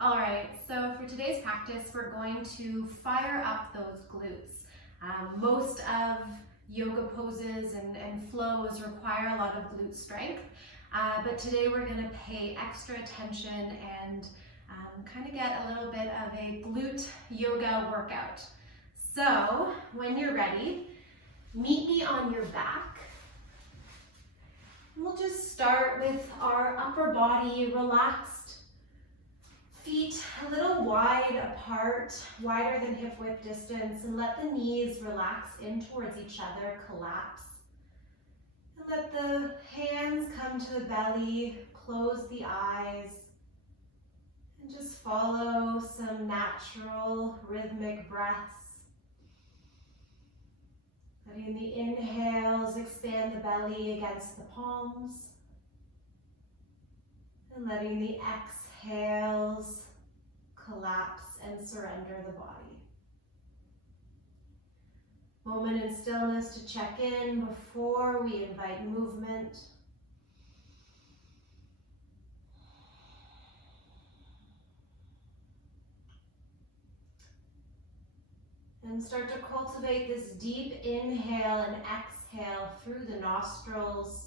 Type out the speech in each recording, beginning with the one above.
All right, so for today's practice, we're going to fire up those glutes. Most of yoga poses and flows require a lot of glute strength, but today we're going to pay extra attention and kind of get a little bit of a glute yoga workout. So when you're ready, meet me on your back. We'll just start with our upper body relaxed. Feet a little wide apart, wider than hip width distance, and let the knees relax in towards each other, collapse. And let the hands come to the belly, close the eyes, and just follow some natural rhythmic breaths. Letting the inhales expand the belly against the palms, and letting the exhales collapse and surrender the body. Moment in stillness to check in before we invite movement. And start to cultivate this deep inhale and exhale through the nostrils.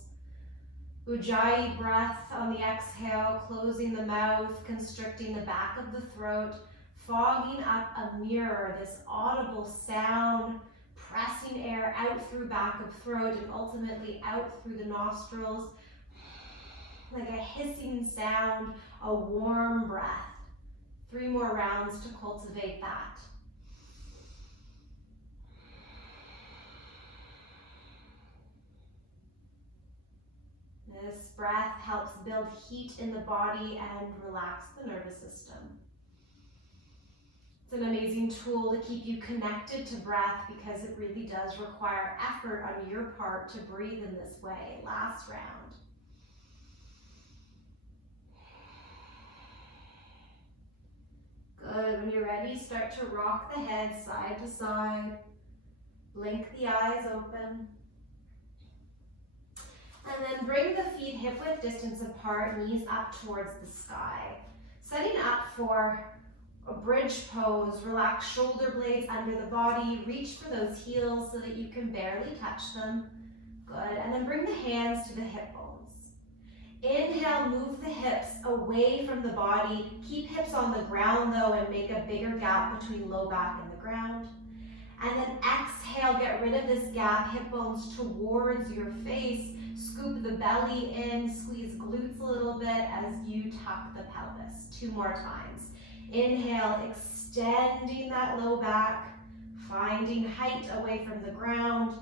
Ujjayi breath on the exhale, closing the mouth, constricting the back of the throat, fogging up a mirror, this audible sound, pressing air out through back of throat and ultimately out through the nostrils, like a hissing sound, a warm breath. 3 more rounds to cultivate that. This breath helps build heat in the body and relax the nervous system. It's an amazing tool to keep you connected to breath because it really does require effort on your part to breathe in this way. Last round. Good. When you're ready, start to rock the head side to side. Blink the eyes open. And then bring the feet hip width distance apart, knees up towards the sky. Setting up for a bridge pose, relax shoulder blades under the body, reach for those heels so that you can barely touch them. Good, and then bring the hands to the hip bones. Inhale, move the hips away from the body. Keep hips on the ground though and make a bigger gap between low back and the ground. And then exhale, get rid of this gap, hip bones towards your face. Scoop the belly in, squeeze glutes a little bit as you tuck the pelvis. 2 more times. Inhale, extending that low back, finding height away from the ground.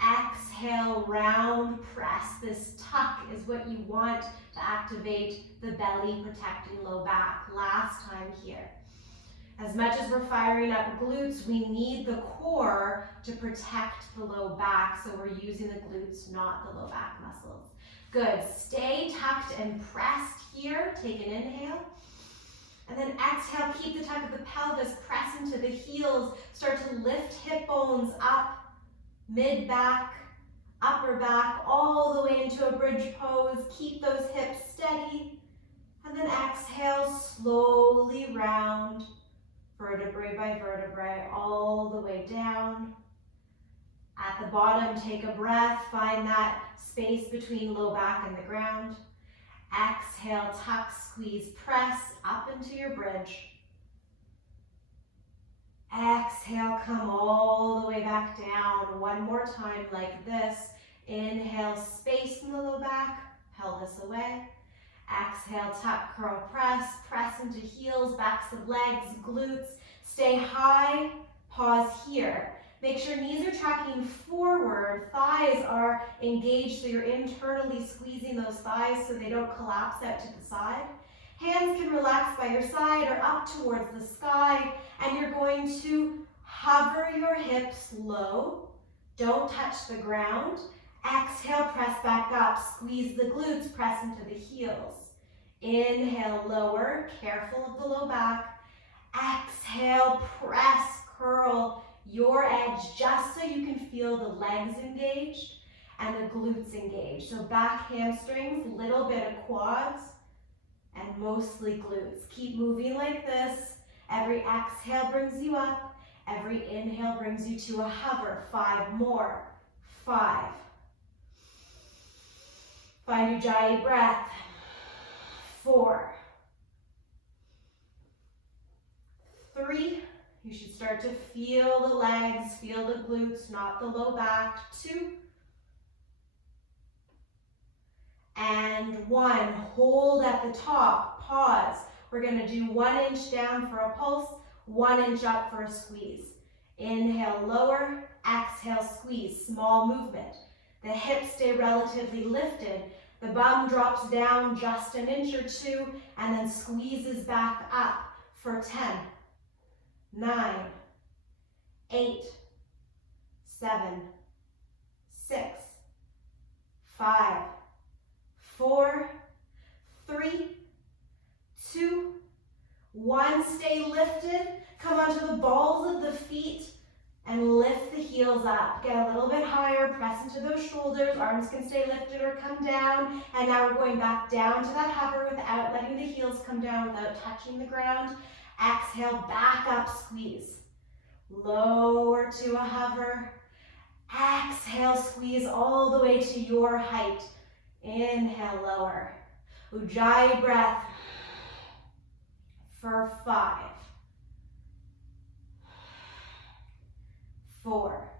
Exhale, round press. This tuck is what you want to activate the belly, protecting low back. Last time here. As much as we're firing up glutes, we need the core to protect the low back, so we're using the glutes, not the low back muscles. Good, stay tucked and pressed here. Take an inhale. And then exhale, keep the tuck of the pelvis, press into the heels. Start to lift hip bones up, mid-back, upper back, all the way into a bridge pose. Keep those hips steady. And then exhale, slowly round. Vertebrae by vertebrae, all the way down. At the bottom, take a breath, find that space between low back and the ground. Exhale, tuck, squeeze, press up into your bridge. Exhale, come all the way back down. 1 more time like this. Inhale, space in the low back, pelvis away. Exhale, tuck, curl, press, press into heels, backs of legs, glutes. Stay high, pause here. Make sure knees are tracking forward, thighs are engaged, so you're internally squeezing those thighs so they don't collapse out to the side. Hands can relax by your side or up towards the sky, and you're going to hover your hips low. Don't touch the ground. Exhale, press back up, squeeze the glutes, press into the heels. Inhale, lower, careful of the low back. Exhale, press, curl your edge just so you can feel the legs engaged and the glutes engaged. So back hamstrings, little bit of quads, and mostly glutes. Keep moving like this. Every exhale brings you up. Every inhale brings you to a hover. 5 more. 5. Find Ujjayi breath. 4. 3. You should start to feel the legs, feel the glutes, not the low back. 2. And 1. Hold at the top. Pause. We're going to do 1 inch down for a pulse, 1 inch up for a squeeze. Inhale, lower. Exhale, squeeze. Small movement. The hips stay relatively lifted. The bum drops down just an inch or 2 and then squeezes back up for 10, 9, 8, 7, 6, 5, 4, 3, 2, 1. Stay lifted. Come onto the balls of the feet and lift the heels up. Get a little bit higher, press into those shoulders. Arms can stay lifted or come down. And now we're going back down to that hover without letting the heels come down, without touching the ground. Exhale, back up, squeeze. Lower to a hover. Exhale, squeeze all the way to your height. Inhale, lower. Ujjayi breath for 5, 4,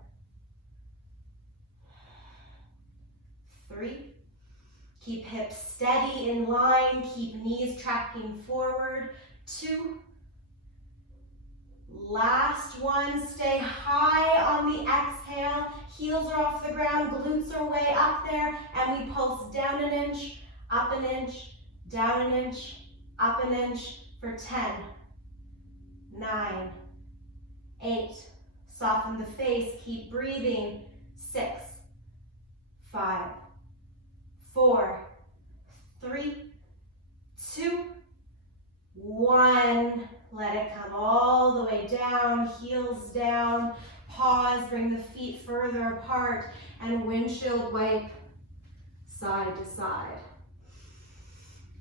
3. Keep hips steady in line. Keep knees tracking forward. 2. Last 1. Stay high on the exhale. Heels are off the ground. Glutes are way up there. And we pulse down an inch, up an inch, down an inch, up an inch for 10, 9, 8. Soften the face. Keep breathing. 6, 5, 4, 3, 2, 1. Let it come all the way down, heels down. Pause, bring the feet further apart, and windshield wipe side to side.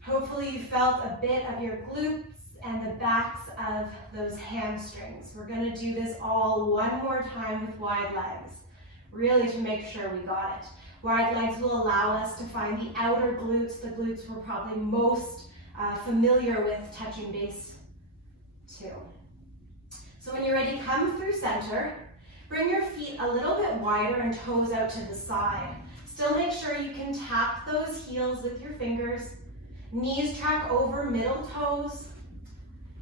Hopefully you felt a bit of your glutes and the backs of those hamstrings. We're going to do this all one more time with wide legs, really to make sure we got it. Wide legs will allow us to find the outer glutes, the glutes we're probably most familiar with touching base to. So when you're ready, come through center. Bring your feet a little bit wider and toes out to the side. Still make sure you can tap those heels with your fingers. Knees track over middle toes.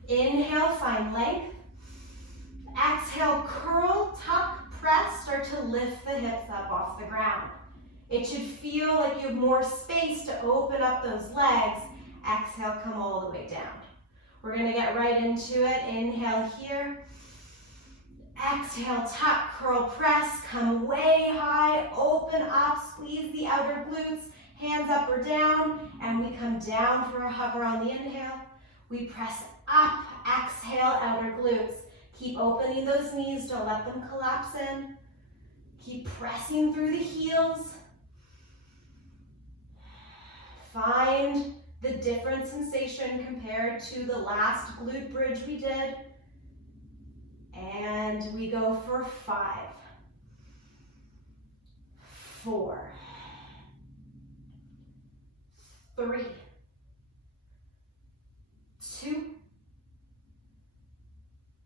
Inhale, find length. Exhale, curl, tuck, press. Start to lift the hips up off the ground. It should feel like you have more space to open up those legs. Exhale, come all the way down. We're going to get right into it. Inhale here. Exhale, tuck, curl, press. Come way high, open up, squeeze the outer glutes. Hands up or down, and we come down for a hover on the inhale. We press up, exhale, outer glutes. Keep opening those knees, don't let them collapse in. Keep pressing through the heels. Find the different sensation compared to the last glute bridge we did. And we go for 5, 4, 3, 2,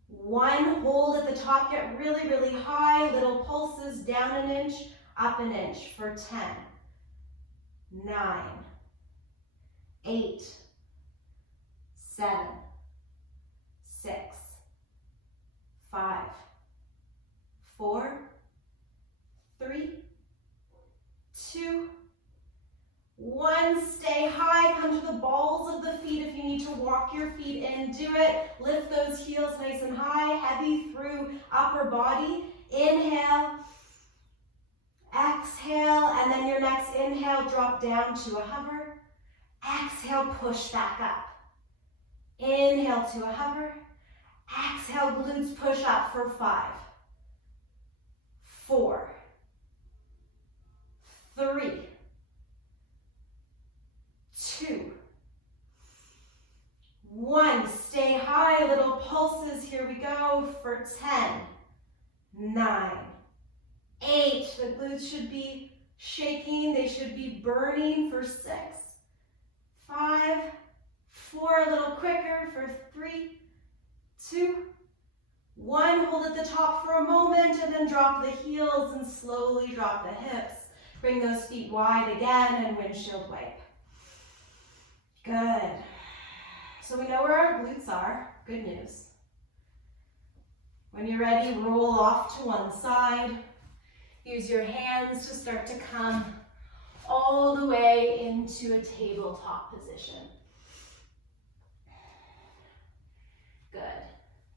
1. Hold at the top, get really, really high. Little pulses, down an inch, up an inch for 10, 9, 8, 7, 6, 5, 4, 3, 2, 1. Stay high. Come to the balls of the feet. If you need to walk your feet in, do it. Lift those heels nice and high, heavy through upper body. Inhale, exhale, and then your next inhale, drop down to a hover. Exhale, push back up. Inhale to a hover. Exhale, glutes push up for 5, 4, 3, 2, 1, stay high, little pulses, here we go, for 10, 9, 8, the glutes should be shaking, they should be burning for 6, 5, 4, a little quicker for 3, 2, 1, hold at the top for a moment and then drop the heels and slowly drop the hips. Bring those feet wide again and windshield wipe. Good. So we know where our glutes are. Good news. When you're ready, roll off to one side. Use your hands to start to come all the way into a tabletop position. Good.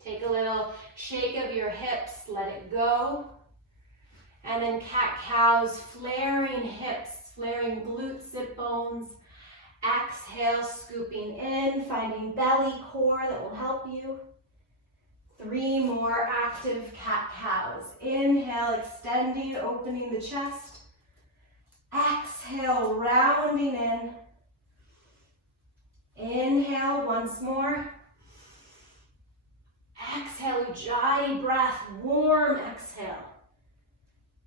Take a little shake of your hips, let it go. And then cat-cows, flaring hips, flaring glutes, sit bones. Exhale, scooping in, finding belly core that will help you. 3 more active cat-cows. Inhale, extending, opening the chest. Exhale, rounding in. Inhale, once more. Exhale, ujjayi breath, warm exhale.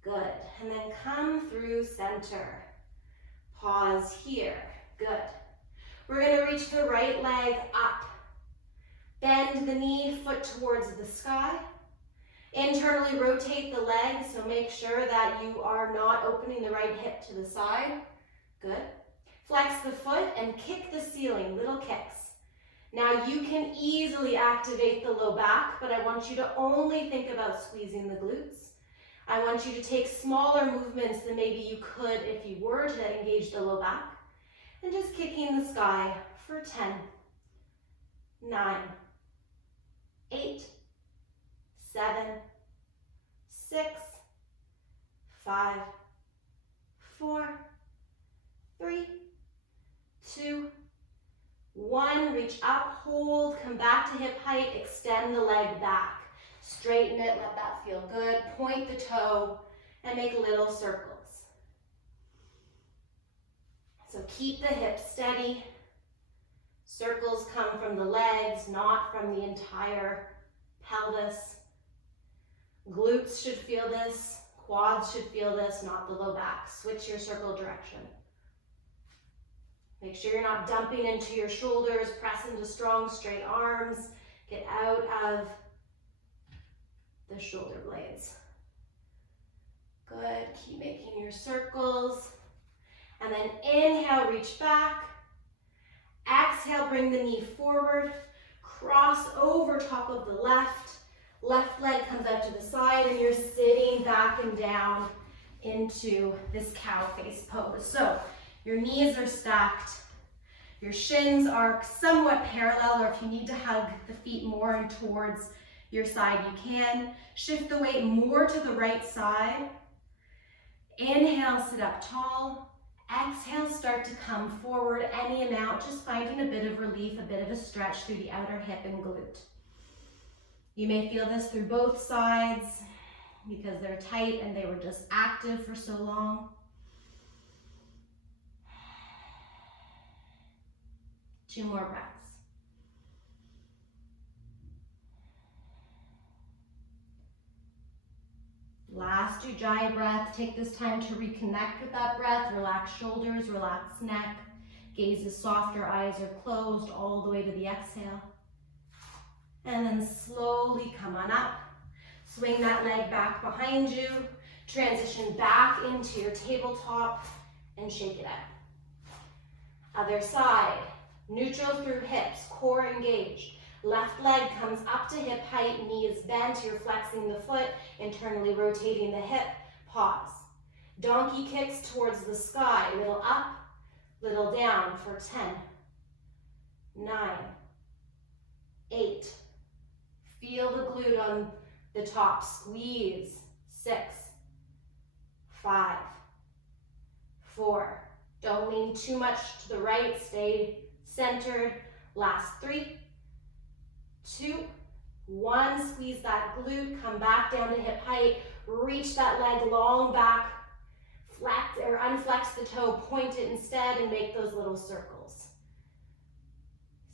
Good. And then come through center. Pause here. Good. We're going to reach the right leg up. Bend the knee, foot towards the sky. Internally rotate the leg, so make sure that you are not opening the right hip to the side. Good. Flex the foot and kick the ceiling, little kicks. Now you can easily activate the low back, but I want you to only think about squeezing the glutes. I want you to take smaller movements than maybe you could if you were to engage the low back. And just kicking the sky for 10, 9, 8, 7, 6, 5, 4, 3, 2, 1. Reach up, hold, come back to hip height, extend the leg back. Straighten it, let that feel good. Point the toe and make little circles. So keep the hips steady. Circles come from the legs, not from the entire pelvis. Glutes should feel this, quads should feel this, not the low back. Switch your circle direction. Make sure you're not dumping into your shoulders, press into strong, straight arms. Get out of the shoulder blades. Good, keep making your circles. And then inhale, reach back. Exhale, bring the knee forward. Cross over top of the left. Left leg comes out to the side and you're sitting back and down into this cow face pose. So your knees are stacked. Your shins are somewhat parallel, or if you need to hug the feet more and towards your side, you can. Shift the weight more to the right side. Inhale, sit up tall. Exhale, start to come forward any amount, just finding a bit of relief, a bit of a stretch through the outer hip and glute. You may feel this through both sides because they're tight and they were just active for so long. Two more breaths. Last ujjayi breath. Take this time to reconnect with that breath. Relax shoulders, relax neck. Gaze is softer, eyes are closed all the way to the exhale. And then slowly come on up. Swing that leg back behind you. Transition back into your tabletop and shake it out. Other side. Neutral through hips, core engaged. Left leg comes up to hip height, knee is bent, you're flexing the foot, internally rotating the hip, pause. Donkey kicks towards the sky, little up, little down for 10, 9, 8. Feel the glute on the top, squeeze, 6, 5, 4. Don't lean too much to the right, stay centered. Last 3, 2, 1. Squeeze that glute, come back down to hip height, reach that leg long back, flex or unflex the toe, point it instead and make those little circles.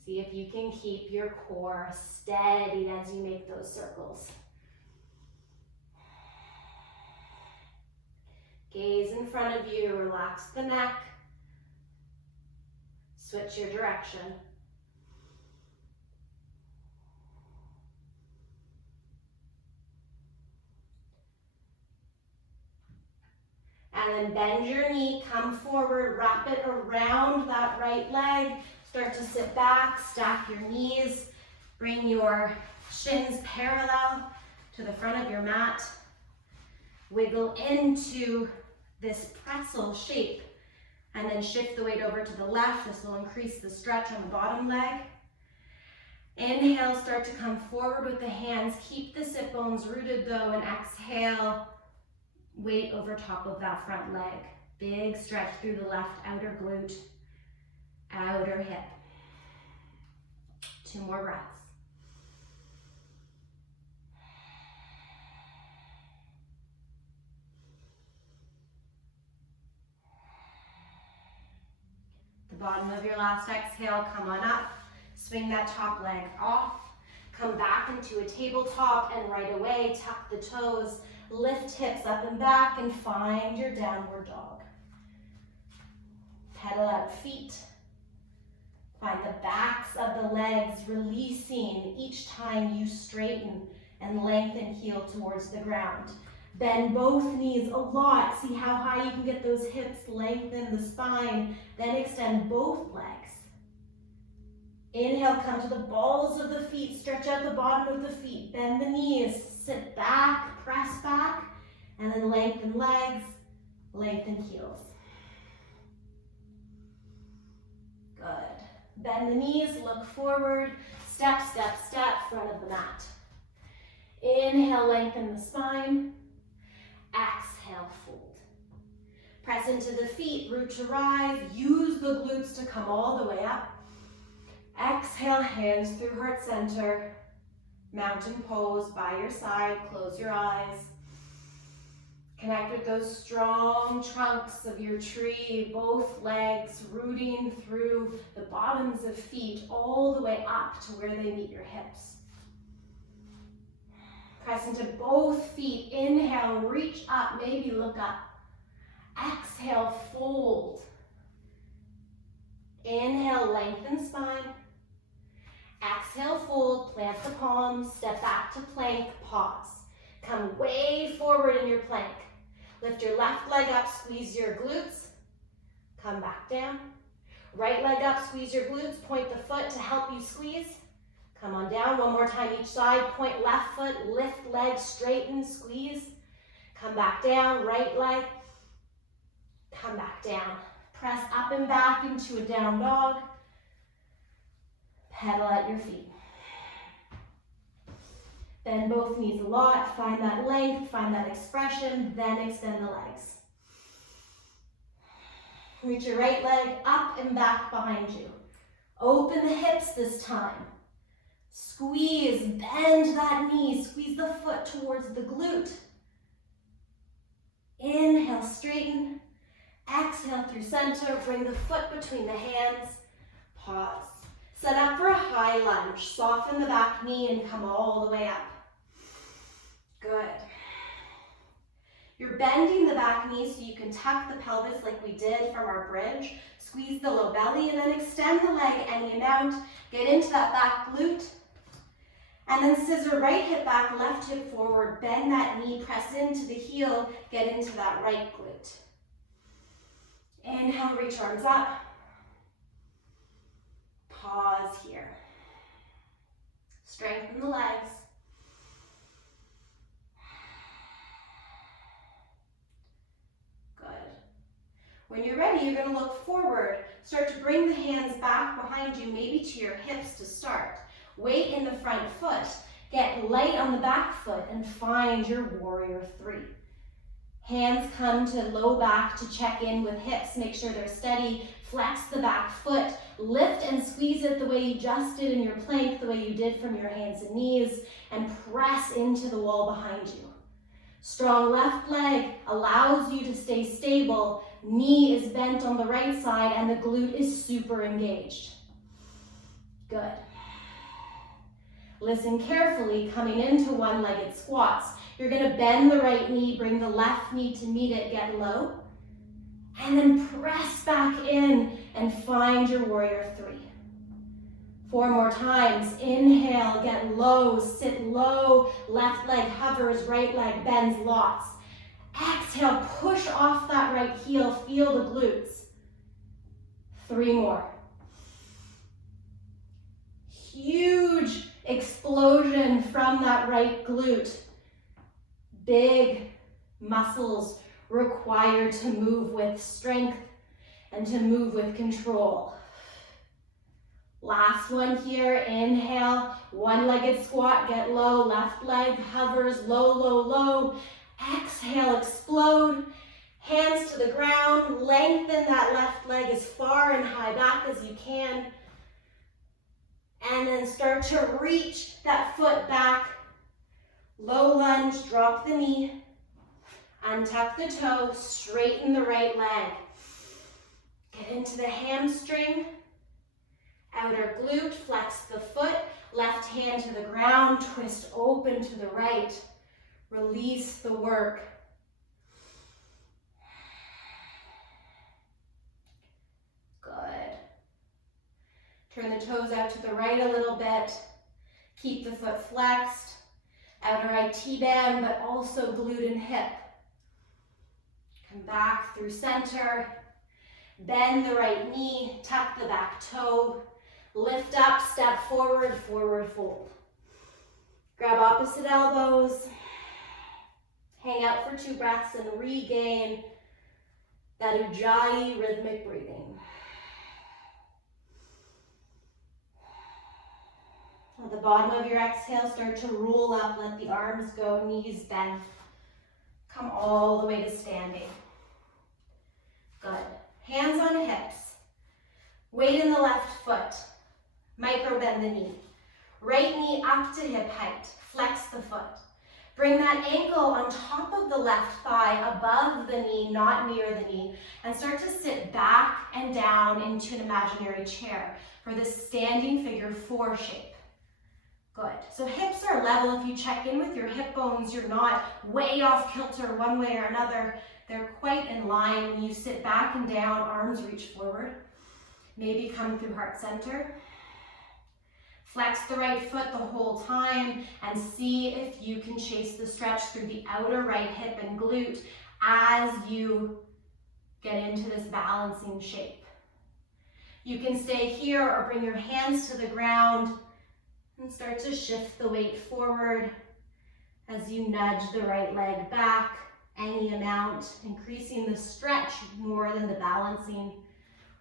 See if you can keep your core steady as you make those circles. Gaze in front of you, relax the neck. Switch your direction. And then bend your knee, come forward, wrap it around that right leg. Start to sit back, stack your knees. Bring your shins parallel to the front of your mat. Wiggle into this pretzel shape. And then shift the weight over to the left. This will increase the stretch on the bottom leg. Inhale, start to come forward with the hands. Keep the sit bones rooted though, and exhale, weight over top of that front leg. Big stretch through the left outer glute, outer hip. 2 more breaths. The bottom of your last exhale, come on up. Swing that top leg off. Come back into a tabletop, and right away, tuck the toes. Lift hips up and back and find your downward dog. Pedal out feet. Find the backs of the legs releasing each time you straighten and lengthen heel towards the ground. Bend both knees a lot. See how high you can get those hips, lengthen the spine, then extend both legs. Inhale, come to the balls of the feet, stretch out the bottom of the feet, bend the knees, sit back, press back, and then lengthen legs, lengthen heels. Good. Bend the knees, look forward, step, step, step, front of the mat. Inhale, lengthen the spine. Exhale, fold. Press into the feet, root to rise. Use the glutes to come all the way up. Exhale, hands through heart center. Mountain pose by your side, close your eyes. Connect with those strong trunks of your tree, both legs rooting through the bottoms of feet all the way up to where they meet your hips. Press into both feet. Inhale, reach up, maybe look up. Exhale, fold. Inhale, lengthen spine. Exhale, fold, plant the palms, step back to plank, pause. Come way forward in your plank. Lift your left leg up, squeeze your glutes. Come back down. Right leg up, squeeze your glutes, point the foot to help you squeeze. Come on down, 1 more time each side. Point left foot, lift leg, straighten, squeeze. Come back down, right leg. Come back down. Press up and back into a down dog. Pedal at your feet. Bend both knees a lot, find that length, find that expression, then extend the legs. Reach your right leg up and back behind you. Open the hips this time. Squeeze, bend that knee, squeeze the foot towards the glute. Inhale, straighten. Exhale through center, bring the foot between the hands. Pause. Set up for a high lunge. Soften the back knee and come all the way up. Good. You're bending the back knee so you can tuck the pelvis like we did from our bridge. Squeeze the low belly and then extend the leg any amount. Get into that back glute. And then scissor right hip back, left hip forward. Bend that knee, press into the heel. Get into that right glute. Inhale, reach arms up. Pause here. Strengthen the legs. Good. When you're ready, you're going to look forward. Start to bring the hands back behind you, maybe to your hips to start. Weight in the front foot. Get light on the back foot and find your warrior 3. Hands come to low back to check in with hips. Make sure they're steady. Flex the back foot. Lift and squeeze it the way you just did in your plank, the way you did from your hands and knees, and press into the wall behind you. Strong left leg allows you to stay stable. Knee is bent on the right side and the glute is super engaged. Good. Listen carefully, coming into one-legged squats. You're gonna bend the right knee, bring the left knee to meet it, get low, and then press back in and find your warrior 3. 4 more times. Inhale, get low, sit low, left leg hovers, right leg bends lots. Exhale, push off that right heel, feel the glutes. 3 more. Huge explosion from that right glute. Big muscles required to move with strength and to move with control. Last one here, inhale, one-legged squat, get low, left leg hovers, low, low, low. Exhale, explode, hands to the ground, lengthen that left leg as far and high back as you can. And then start to reach that foot back. Low lunge, drop the knee, untuck the toe, straighten the right leg. Get into the hamstring, outer glute, flex the foot, left hand to the ground, twist open to the right. Release the work. Good. Turn the toes out to the right a little bit. Keep the foot flexed. Outer IT band, but also glute and hip. Come back through center. Bend the right knee, tuck the back toe. Lift up, step forward, forward fold. Grab opposite elbows. Hang out for 2 breaths and regain that Ujjayi rhythmic breathing. At the bottom of your exhale, start to roll up, let the arms go, knees bend. Come all the way to standing. Good. Hands on hips. Weight in the left foot. Micro bend the knee. Right knee up to hip height. Flex the foot. Bring that ankle on top of the left thigh, above the knee, not near the knee, and start to sit back and down into an imaginary chair for this standing figure 4 shape. Good. So hips are level. If you check in with your hip bones, you're not way off kilter one way or another. They're quite in line. When you sit back and down, arms reach forward. Maybe come through heart center. Flex the right foot the whole time and see if you can chase the stretch through the outer right hip and glute as you get into this balancing shape. You can stay here or bring your hands to the ground and start to shift the weight forward as you nudge the right leg back any amount, increasing the stretch more than the balancing.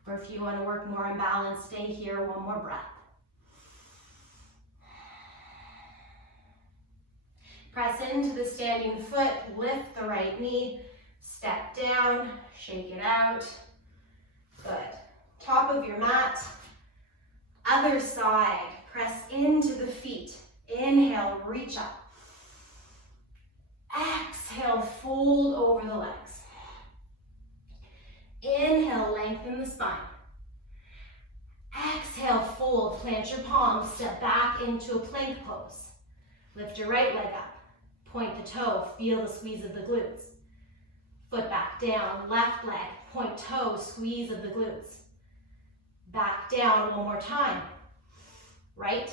Or if you want to work more on balance, stay here, 1 more breath. Press into the standing foot, lift the right knee, step down, shake it out. Good. Top of your mat, other side, press into the feet. Inhale, reach up. Exhale, fold over the legs. Inhale, lengthen the spine. Exhale, fold, plant your palms, step back into a plank pose. Lift your right leg up. Point the toe, feel the squeeze of the glutes. Foot back down, left leg, point toe, squeeze of the glutes. Back down 1 more time. Right,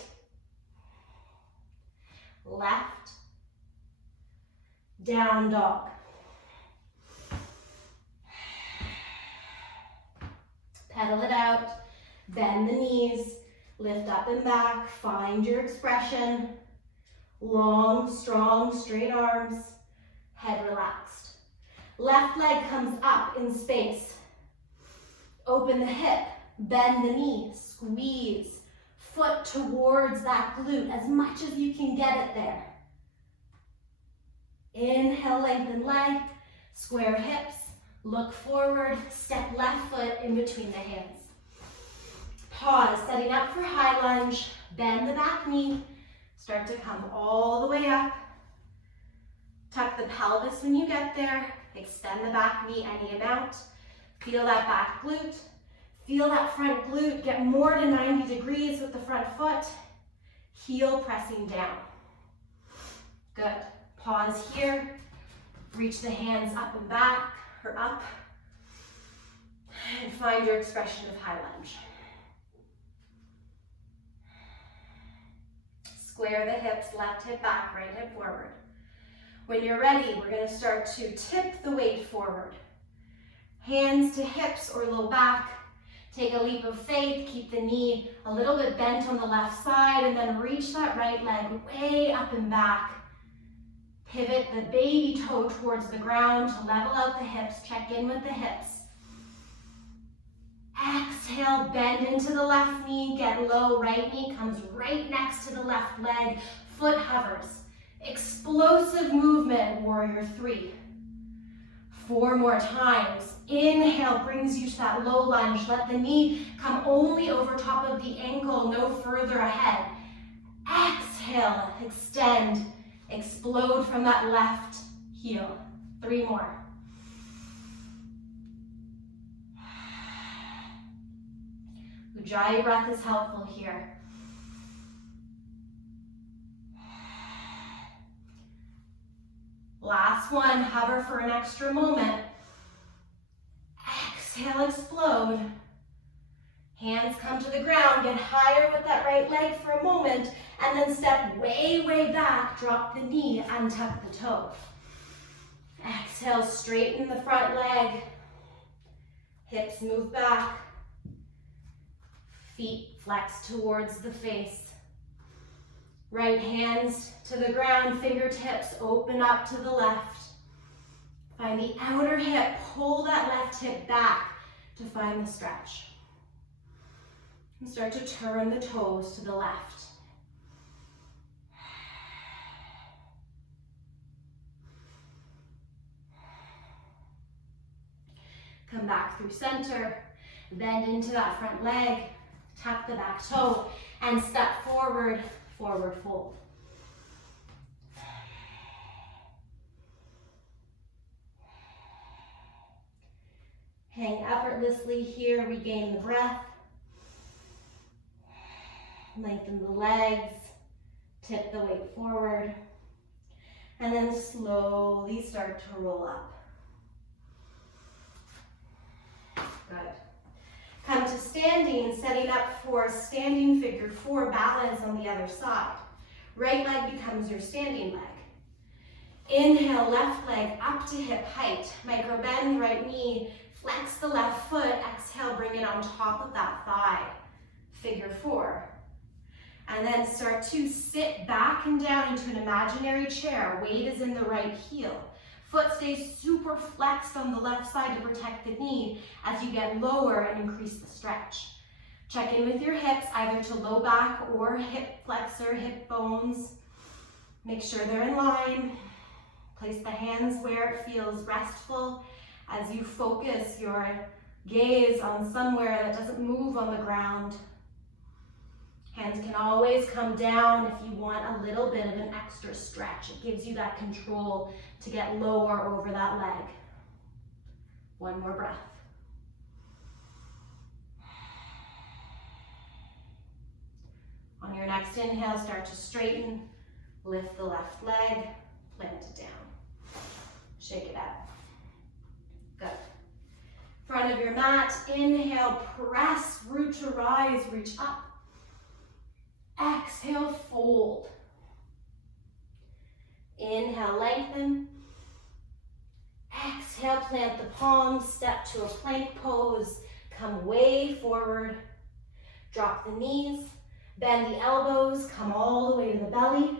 left, down dog. Pedal it out, bend the knees, lift up and back, find your expression. Long, strong, straight arms, head relaxed. Left leg comes up in space. Open the hip, bend the knee, squeeze. Foot towards that glute as much as you can get it there. Inhale, lengthen leg, square hips, look forward, step left foot in between the hands. Pause, setting up for high lunge, bend the back knee, start to come all the way up. Tuck the pelvis when you get there, extend the back knee any amount. Feel that back glute, Feel that front glute get more to 90 degrees with the front foot. Heel pressing down. Good. Pause here. Reach the hands up and back, or up. And find your expression of high lunge. Square the hips, left hip back, right hip forward. When you're ready, we're going to start to tip the weight forward. Hands to hips or low back. Take a leap of faith, keep the knee a little bit bent on the left side, and then reach that right leg way up and back. Pivot the baby toe towards the ground to level out the hips, check in with the hips. Exhale, bend into the left knee, get low, right knee comes right next to the left leg, foot hovers. Explosive movement, warrior 3. 4 more times. Inhale brings you to that low lunge. Let the knee come only over top of the ankle, no further ahead. Exhale, extend, explode from that left heel. 3 more. Ujjayi breath is helpful here. Last one, hover for an extra moment. Exhale, explode. Hands come to the ground, get higher with that right leg for a moment, and then step way, way back, drop the knee, untuck the toe. Exhale, straighten the front leg. Hips move back. Feet flex towards the face. Right hands to the ground, fingertips open up to the left. Find the outer hip, pull that left hip back to find the stretch. And start to turn the toes to the left. Come back through center, bend into that front leg, tuck the back toe, and step forward, forward fold. Hang effortlessly here, regain the breath. Lengthen the legs, tip the weight forward, and then slowly start to roll up. Good. Come to standing, setting up for standing figure 4 balance on the other side. Right leg becomes your standing leg. Inhale, left leg up to hip height. Micro bend right knee, flex the left foot. Exhale, bring it on top of that thigh. Figure 4. And then start to sit back and down into an imaginary chair. Weight is in the right heel. Foot stays super flexed on the left side to protect the knee as you get lower and increase the stretch. Check in with your hips, either to low back or hip flexor, hip bones. Make sure they're in line. Place the hands where it feels restful as you focus your gaze on somewhere that doesn't move on the ground. Hands can always come down if you want a little bit of an extra stretch. It gives you that control to get lower over that leg. 1 more breath. On your next inhale, start to straighten. Lift the left leg, plant it down. Shake it out. Good. Front of your mat, inhale, press, root to rise, reach up. Exhale, fold. Inhale, lengthen. Exhale, plant the palms, step to a plank pose. Come way forward. Drop the knees, bend the elbows, come all the way to the belly.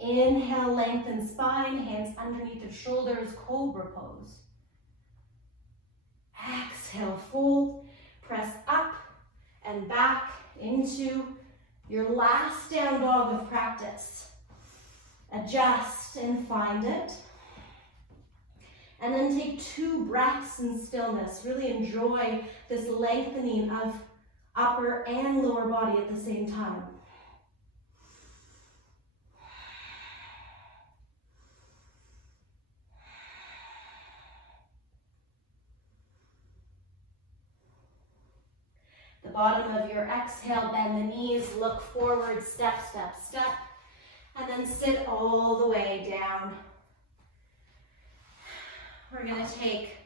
Inhale, lengthen spine, hands underneath the shoulders, cobra pose. Exhale, fold, press up and back into your last down dog of practice. Adjust and find it. And then take 2 breaths in stillness. Really enjoy this lengthening of upper and lower body at the same time. the bottom of your exhale, bend the knees, look forward, step, step, step, and then sit all the way down. We're gonna take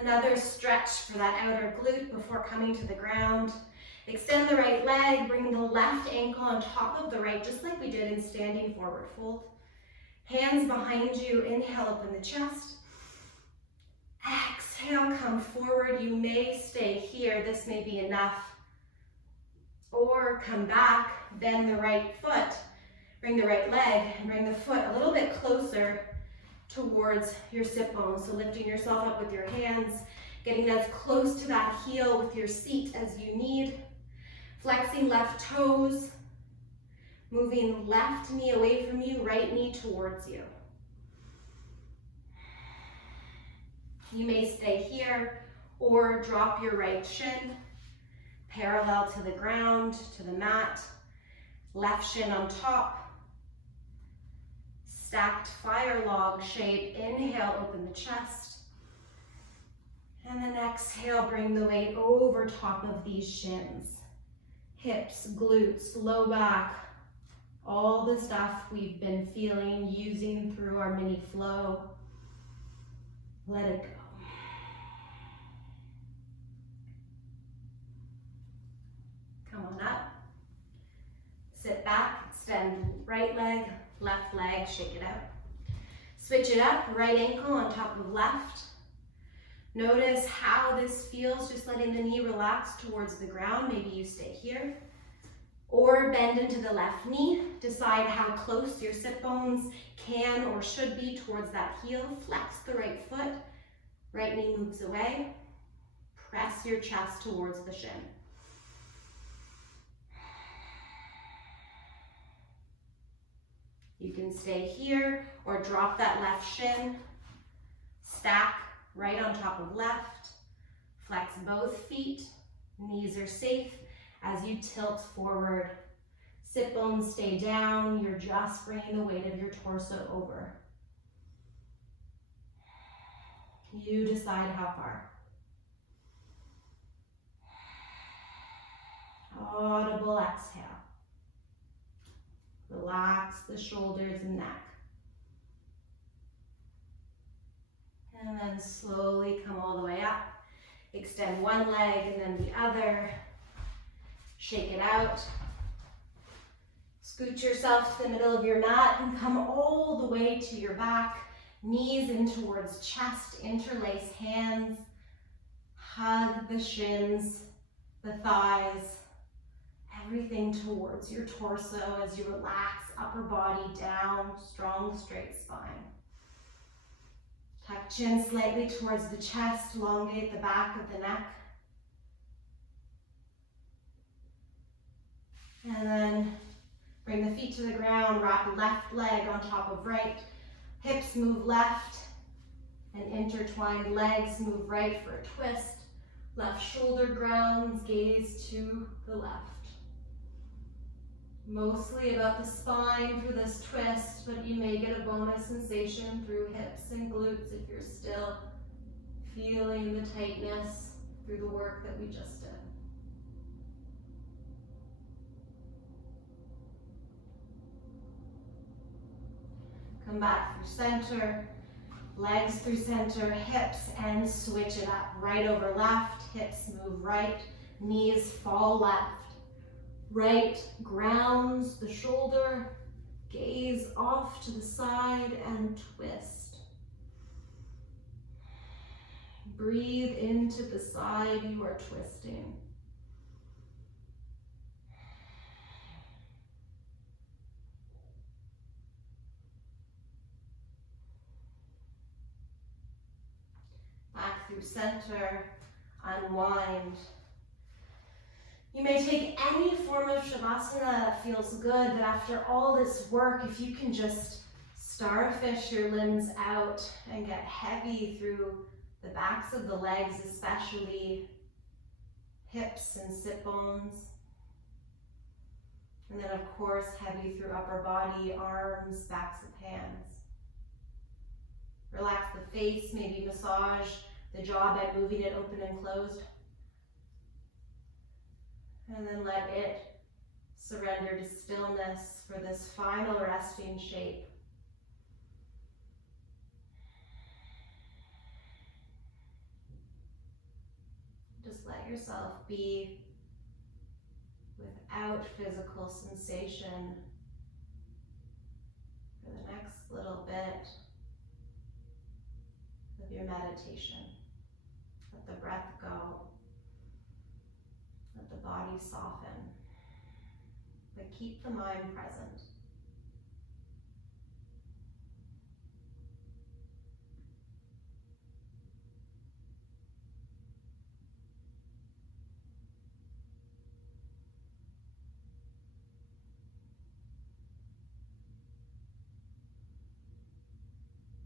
another stretch for that outer glute before coming to the ground. Extend the right leg, bring the left ankle on top of the right, just like we did in standing forward fold. Hands behind you, inhale, open the chest. Exhale, come forward. You may stay here, this may be enough. Or come back, bend the right foot, bring the right leg, and bring the foot a little bit closer towards your sit bones. So lifting yourself up with your hands, getting as close to that heel with your seat as you need. Flexing left toes, moving left knee away from you, right knee towards you. You may stay here or drop your right shin parallel to the ground, to the mat. Left shin on top. Stacked fire log shape. Inhale, open the chest. And then exhale, bring the weight over top of these shins. Hips, glutes, low back, all the stuff we've been feeling, using through our mini flow. Let it go. Come on up. Sit back, extend right leg, left leg, shake it out. Switch it up, right ankle on top of left. Notice how this feels, just letting the knee relax towards the ground. Maybe you stay here. Or bend into the left knee. Decide how close your sit bones can or should be towards that heel. Flex the right foot. Right knee moves away. Press your chest towards the shin. You can stay here or drop that left shin. Stack right on top of left. Flex both feet. Knees are safe as you tilt forward. Sit bones stay down. You're just bringing the weight of your torso over. You decide how far. Audible exhale. Relax the shoulders and neck. And then slowly come all the way up. Extend one leg and then the other. Shake it out. Scoot yourself to the middle of your mat and come all the way to your back. Knees in towards chest, interlace hands. Hug the shins, the thighs, everything towards your torso as you relax upper body down, strong straight spine. Tuck chin slightly towards the chest, elongate the back of the neck. And then bring the feet to the ground, wrap left leg on top of right. Hips move left and intertwined legs move right for a twist. Left shoulder grounds, gaze to the left. Mostly about the spine through this twist, but you may get a bonus sensation through hips and glutes if you're still feeling the tightness through the work that we just did. Come back through center, legs through center, hips, and switch it up. Right over left, hips move right, knees fall left. Right grounds the shoulder, gaze off to the side and twist. Breathe into the side you are twisting. Back through center, unwind. You may take any form of shavasana that feels good, but after all this work, if you can just starfish your limbs out and get heavy through the backs of the legs, especially hips and sit bones. And then of course, heavy through upper body, arms, backs of hands. Relax the face, maybe massage the jaw by moving it open and closed. And then let it surrender to stillness for this final resting shape. Just let yourself be without physical sensation for the next little bit of your meditation. Let the breath go. Let the body soften. But keep the mind present.